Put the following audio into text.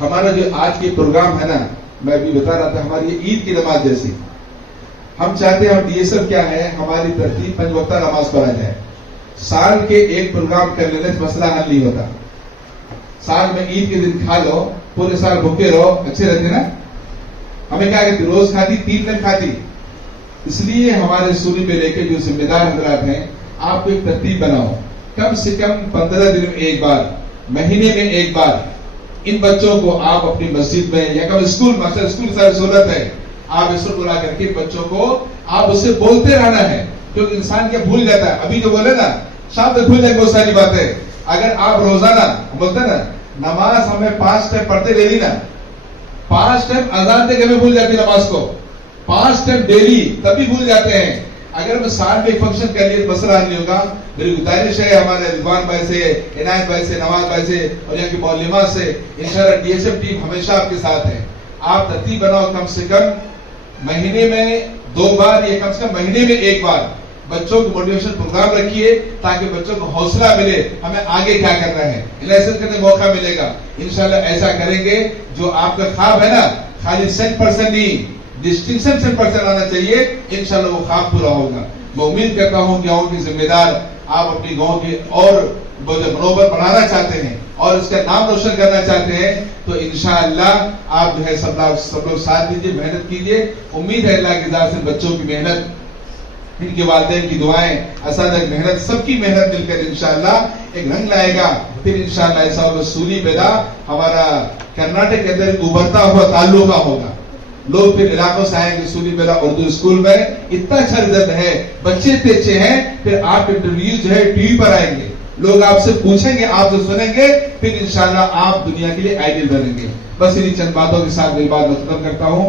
हमारा जो आज के प्रोग्राम है ना, मैं अभी बता रहा था, हमारी ईद की नमाज जैसी हम चाहते हैं। और डीएसएल क्या है, हमारी तरतीब 5 वक्ता नमाज पढ़ा जाए। साल के एक प्रोग्राम कर लेने से मसला हल नहीं होता। साल में ईद के दिन खा लो, पूरे साल भूखे रहो, अच्छे रहते ना। हमें क्या कहती, रोज खाती, 3 दिन खाती। इसलिए हमारे सूरी पे लेके जो जिम्मेदार हजरात हैं, आप एक तरतीब बनाओ, कम से कम 15 दिन में एक बार, महीने में एक बार इन बच्चों को आप अपनी मस्जिद में या कम स्कूल में, स्कूल सारी सहूलत है, आप इसको बुला करके बच्चों को आप उससे बोलते रहना है, क्योंकि इंसान क्या भूल जाता है। अभी जो बोले ना, शाम तक भूल जाए बहुत सारी बातें। अगर आप रोजाना बोलते ना, नमाज हमें 5 टाइम पढ़ते डेली ना, 5 टाइम अजान तक हमें भूल जाती नमाज को, 5 टाइम डेली, तभी भूल जाते हैं। अगर हम साल में एक फंक्शन कर लिए तो मसला नहीं होगा। मेरी गुजारिश है हमारे रिजवान भाई से, इनायत भाई से, नवाज भाई से और यहाँ की मौलिमा से, इंशाल्लाह डीएसएफ टीम हमेशा आपके साथ है। आप तरतीब बनाओ, कम से कम महीने में 2 बार या कम से कम महीने में 1 बार बच्चों को मोटिवेशन प्रोग्राम रखिए, ताकि बच्चों को हौसला मिले, हमें आगे क्या करना है, एनालिसिस करने का मौका मिलेगा। इंशाल्लाह ऐसा करेंगे। जो आपका ख्वाब है ना, खाली 100% नहीं, डिस्टिंक्शन 100% आना चाहिए, इंशाल्लाह वो ख्वाब पूरा होगा। मैं उम्मीद करता हूँ गाँव के जिम्मेदार, आप अपनी गाँव के और वो जो मनोबल बढ़ाना चाहते हैं और इसका नाम रोशन करना चाहते हैं, तो इंशाअल्लाह आप जो है सब लोग साथ दीजिए, मेहनत कीजिए। उम्मीद है अल्लाह की ज़ात से बच्चों की मेहनत, इनके वालिदैन की दुआएं, असातिज़ा की मेहनत, सबकी मेहनत मिलकर इंशाअल्लाह एक रंग लाएगा। फिर इंशाअल्लाह ऐसा होगा, सूली बेदा हमारा कर्नाटक के अंदर उभरता हुआ ताल्लुका होगा। लोग फिर इलाकों से आएंगे, सूली बेला उर्दू स्कूल में इतना अच्छा रिजल्ट है, बच्चे इतने अच्छे हैं। फिर आप इंटरव्यू जो है टीवी पर आएंगे, लोग आपसे पूछेंगे, आप जो सुनेंगे, फिर इंशाल्लाह आप दुनिया के लिए आइडियल बनेंगे। बस इन्हीं चंद बातों के साथ मेरी बात खत्म करता हूँ।